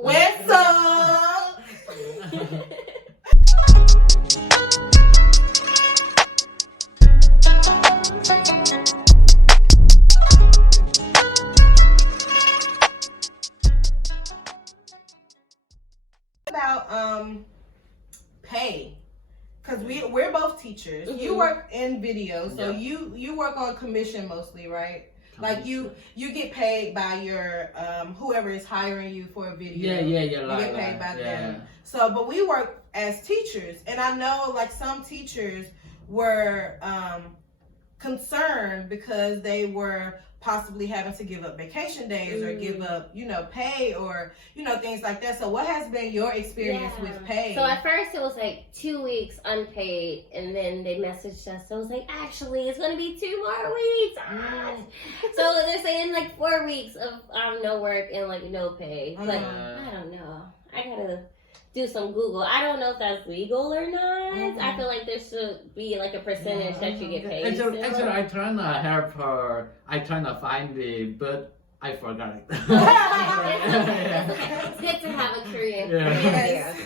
What's up? About pay, because we're both teachers. Mm-hmm. You work in video, so you work on commission mostly, right? Like you get paid by your whoever is hiring you for a video. Yeah. You get paid by them. So, but we work as teachers, and I know like some teachers were concerned because they were possibly having to give up vacation days or give up, pay or, things like that. So what has been your experience with pay? So at first it was like 2 weeks unpaid, and then they messaged us. So it was like, actually, it's going to be 2 more weeks. So they're saying like 4 weeks of no work and like no pay. But I don't know. I got to do some Google. I don't know if that's legal or not. I feel like there should be like a percentage that you get paid. Actually, I trying to help her. I trying to find it, but I forgot it. It's good to have a career. Yes.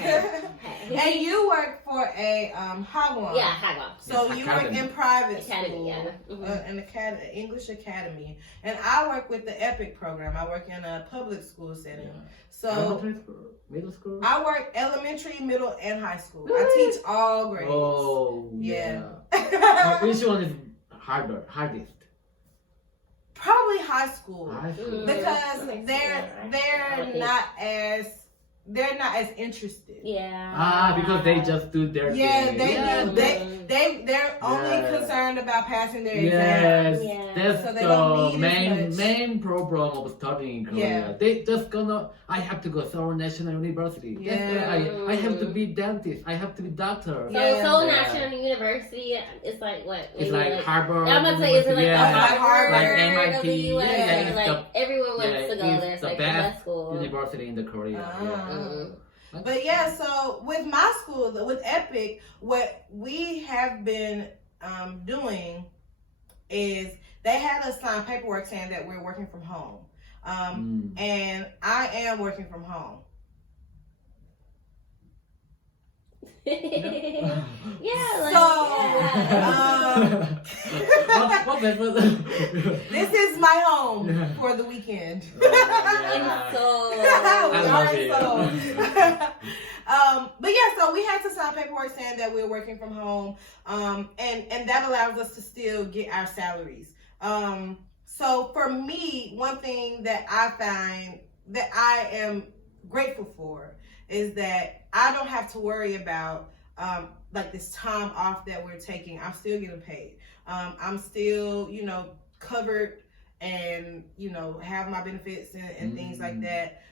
And you work for a Hagwon. Yeah, Hagwon. So you work in private academy, school, an English academy, and I work with the EPIC program. I work in a public school setting. So middle school. I work elementary, middle, and high school. I teach all grades. Oh yeah. Which one is hardest? Probably high school. Because they're not as interested. Yeah. Because they just do their thing. They're only concerned about passing their exams. That's so they don't the main problem of studying in Korea. They just I have to go Seoul National University. I have to be dentist. I have to be doctor. So Seoul National University is like what? It's like Harvard. I'm gonna say, is it like the Harvard, like MIT? Like everyone wants to go there. It's the best university in the Korea. But so with my school, with EPIC, what we have been doing is they had us sign paperwork saying that we're working from home. And I am working from home. This is my home for the weekend. But so we had to sign paperwork saying that we're working from home, and that allows us to still get our salaries. So for me, one thing that I find that I am grateful for is that I don't have to worry about like this time off that we're taking. I'm still getting paid. I'm still, covered and, have my benefits and things like that.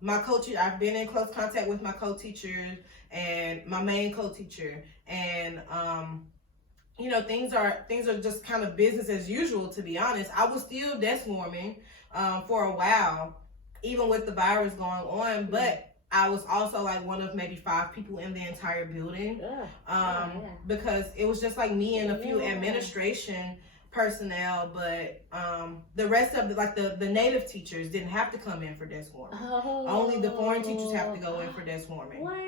My coach, I've been in close contact with my co-teachers and my main co-teacher, and things are just kind of business as usual, to be honest. I was still desk warming for a while, even with the virus going on, but I was also like one of maybe 5 people in the entire building, because it was just like me and a few administration personnel, but the rest of the native teachers didn't have to come in for desk warming. Only the foreign teachers have to go in for desk warming. What?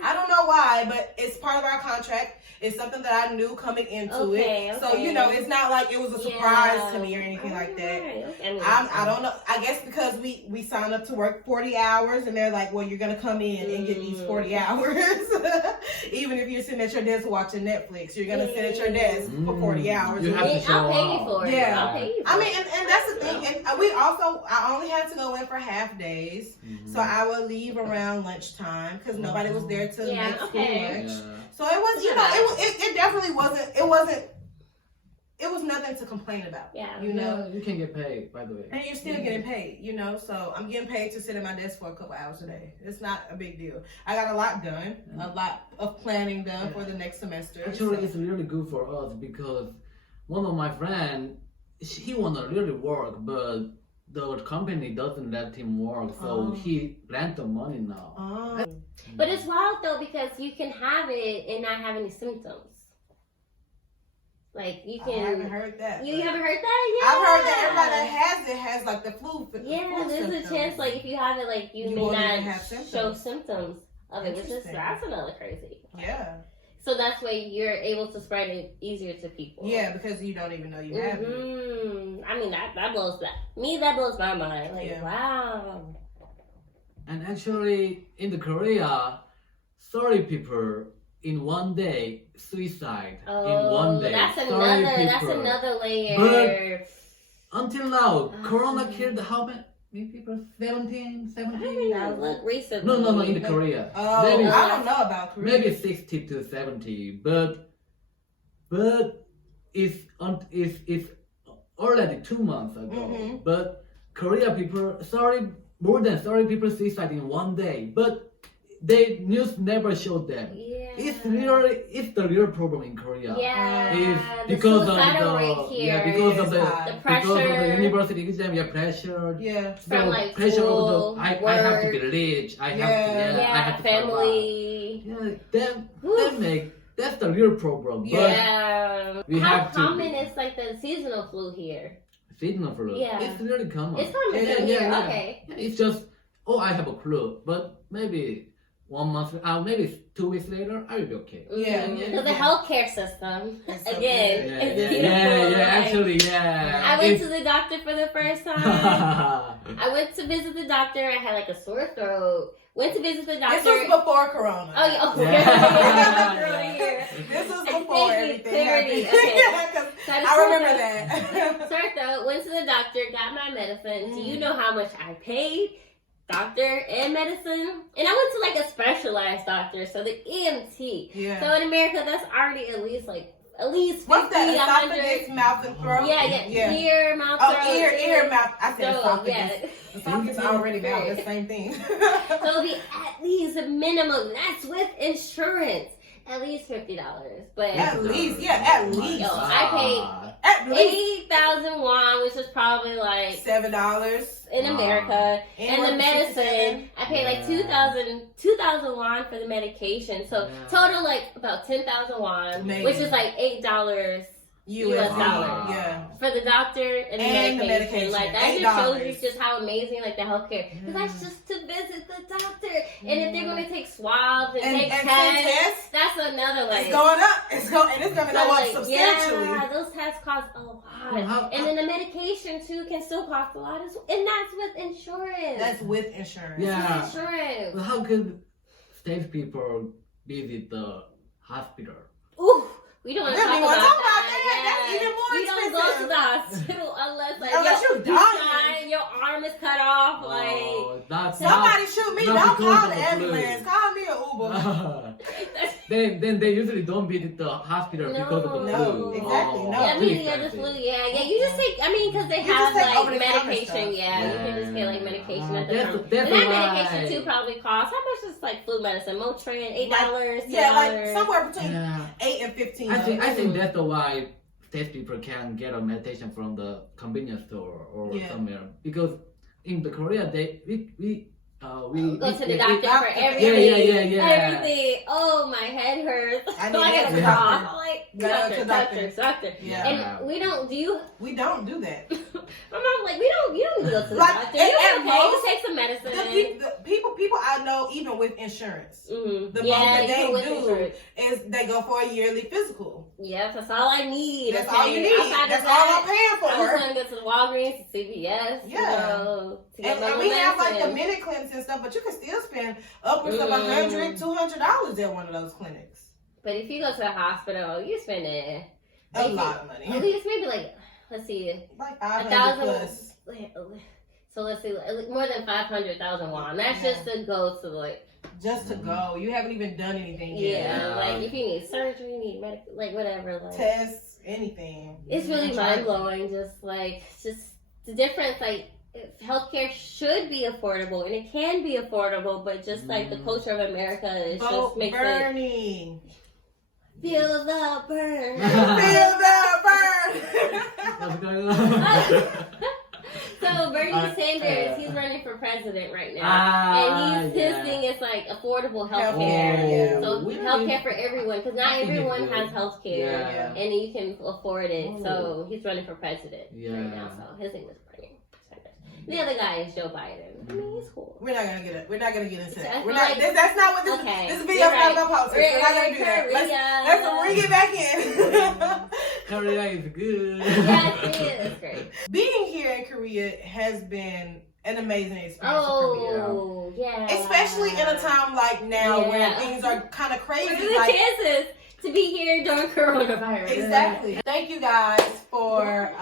I don't know why, but it's part of our contract. It's something that I knew coming into it. So, it's not like it was a surprise to me or anything like that. I don't know. I guess because we signed up to work 40 hours and they're like, well, you're going to come in and get these 40 hours. Even if you're sitting at your desk watching Netflix, you're going to sit at your desk for 40 hours. You have to show I'll pay you for it. I'll pay you for I mean, and that's the thing. And I only had to go in for half days. So I would leave around lunchtime because nobody was there to make school lunch. So it was, it definitely wasn't, it was nothing to complain about. You can get paid, by the way. And you're still getting paid, so I'm getting paid to sit at my desk for a couple hours a day. It's not a big deal. I got a lot done, a lot of planning done for the next semester. Actually, it's really good for us because one of my friends, he want to really work, but the company doesn't let him work, so he lent the money now. But it's wild though, because you can have it and not have any symptoms. Like you I can. haven't heard that. You haven't heard that? Yeah. I've heard that everybody that has it has like the flu. Yeah, there's a chance like if you have it, like you may won't even not have show symptoms of it, which is Interesting. that's another crazy. Yeah. So that's why you're able to spread it easier to people. Yeah, because you don't even know you have it. I mean that blows that blows my mind. Like Yeah. wow. And actually, in the Korea, 30 people in one day suicide in one day. That's 30 another people. layer. Until now, Corona killed how many people? 17? Look, recently. No, in the Korea. Oh, Maybe, I don't know about Korea. maybe 60 to 70, but it's already 2 months ago. Mhm. But Korea people, more than 30 people suicide in one day, but the news never showed them. Yeah. It's the real problem in Korea. Yeah. It's the because of suicidal the rate here because of is the high. the because of the pressure university exam, you're pressured. Yeah. from like pressure school, of the I have to be work. rich. I have Yeah. to I have to family. survive. Yeah, that's the real problem. Yeah. We How have to common is like the seasonal flu here? But seasonal flu, Yeah. it's really common. It's common Yeah, here. yeah. Okay. It's just I have a flu, but maybe 1 month, maybe 2 weeks later, I will be okay. Yeah. Because the healthcare system, It's so again, good. is Yeah, beautiful. Like, actually, yeah. I went to the doctor for the first time. It's- I went to visit the doctor. I had like a sore throat. Went to visit the doctor. This was before Corona. Oh, yeah. Oh, Yeah. This was I before think everything clarity. happened. Okay. Yeah, 'cause So had a I sore remember throat. that. Sore throat. Went to the doctor. Got my medicine. Do you Mm. know how much I paid? Doctor and medicine. And I went to like a specialized doctor, so the EMT. Yeah. So in America, that's already at least 50, What's that? 100. Esophagus, mouth, and throat? Yeah. Ear, mouth, Oh, throat. ear, mouth. I said So, esophagus. yeah. Esophagus already mouth. The same thing. So the at least minimum, that's with insurance, at least $50. But At least, yeah, at Oh my least. Yo, I God. At least 8,000 won, which is probably like $7 in America. And the we're medicine, I paid like Yeah. 2,000 won for the medication. So Yeah. total like about 10,000 won, Amazing. which is like $8 US dollars. Yeah. for the doctor and the And the medication. medication. Like that just shows you $8. just how amazing like the healthcare. Because that's just to visit the doctor. And if they're gonna take swabs and, take and tests, tests, that's another like. it's going up. It's gonna so, go up like, substantially. yeah, those tests cost a lot. How- And then the medication too can still cost a lot, and that's with insurance. That's with insurance. Yeah. With insurance. Well, how could state people visit the hospital? Ooh, we don't want to Really talk wanna about talk about that. that? That's even more You don't go to expensive. the hospital unless like Unless your, you dying. your arm is cut off. Oh, that's Somebody shoot me. not Don't because call of the the flu. ambulance. Call me an Uber. Like, then they usually don't visit the hospital because of the No, flu. exactly, no. yeah, too me the expensive. flu. Yeah. You just take. I mean, because they You have just take like over-the-counter medication. stuff. Yeah, you can just get like medication at the That's- time. that's And that why- medication too probably costs. How much is like flu medicine? Motrin, $8, $10. Yeah, like somewhere between Yeah. 8 and 15. I think that's the why state people can get a medication from the convenience store or Yeah. somewhere, because in the Korea we Go to the doctor for Yeah, everything. yeah. Everything. Oh, my head hurts. I need I to go gotta to the cough. doctor. I'm like, Gotta go to doctor. Yeah. And we don't. Do you? We don't do that. My mom like we don't. You don't need to go to the Like, doctor. at You're okay. most, Just take some medicine. The people I know, even with insurance, Mm-hmm. the Yeah, most that you they can with do insurance. is they go for a yearly physical. Yeah, that's all I need. That's okay? all you need. Outside of That's that, all I'm paying I'm just for. gonna go to the Walgreens, to CVS. Yeah. To get And, my and we have like the medicine. minute clinics and stuff, but you can still spend upwards of Mm. $100, $200 at one of those clinics. But if you go to the hospital, you spend A maybe- lot of at money, least maybe like, let's see, like 1,000 500 plus. So let's see, more than 500,000 won. That's just to go to like, Just to go, you haven't even done anything yeah, yet. Yeah. like if you need surgery, you need like whatever, like Tests, anything. it's really Yeah. mind blowing. Just the difference, like. Healthcare should be affordable, and it can be affordable, but just like the culture of America, it just Vote makes Bernie. it feel the burn. Feel the burn. What's going on? So So Bernie Sanders, he's running for president right now, and his thing is like affordable healthcare. So healthcare for everyone, because not everyone has healthcare, and you can afford it. So he's running for president right now. So his name is Bernie Sanders. The other guy is Joe Biden. I mean, he's cool. We're not gonna get into that. That's not what this video is not about politics. We're not gonna do that. Let's bring it back in. Korea is good. Yes, it is. It's great. Being here in Korea has been an amazing experience Oh, for me. yeah. Especially in a time like now where things are kind of crazy. What are the chances to be here during coronavirus? Exactly. Thank you guys for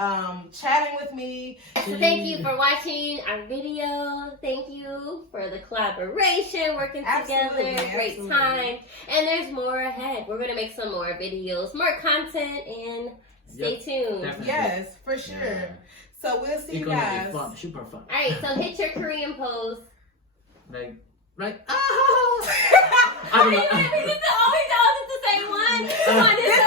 chatting with me. So thank you for watching our video. Thank you for the collaboration, working together. Great time. And there's more ahead. We're going to make some more videos, more content, and stay tuned. Definitely. Yes, for sure. Yeah. So we'll see you guys. It's gonna be fun, super fun. All right, so hit your Korean pose. Like, right? I don't know. This is always the same one. Come on, this is